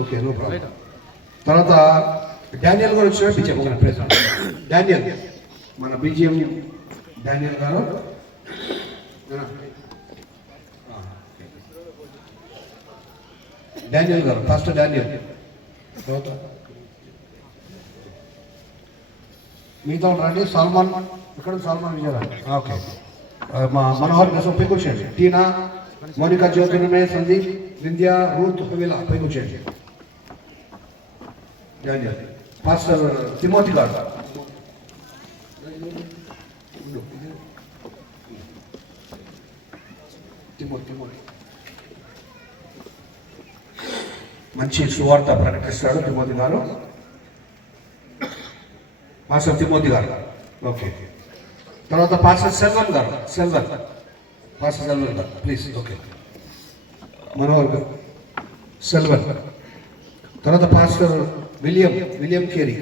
Okay no problem. తర్వాత Daniel గారు వచ్చిన బీజేపీ మన ప్రెసిడెంట్ డానియల్, మన బీజేఎం డానియల్ గారు. డానియల్ గారు ఫస్ట్ డానియల్, మీతో రండి. సల్మాన్ ఇక్కడ, సల్మాన్ విజయరాజ్. ఓకే, మా మనోహర్ కోసం పైకి వచ్చేయండి. టీనా, మోనికా, జ్యోతిర్మయ, సందీప్, వింధ్య, రూత్, హువిలా పైకి వచ్చేయండి. డానియల్ పాస్టర్ తిమోతి గారు. మంచి సువార్త ప్రకటిస్తాడు తిమోతి గారు. పాస్టర్ తిమోతి గారు. ఓకే, తర్వాత పాస్టర్ సెల్వన్ గారు. పాస్టర్ సెల్వన్ గారు ప్లీజ్. ఓకే, మనోహర్ సెల్వన్. తర్వాత పాస్టర్ విలియం కేరీ.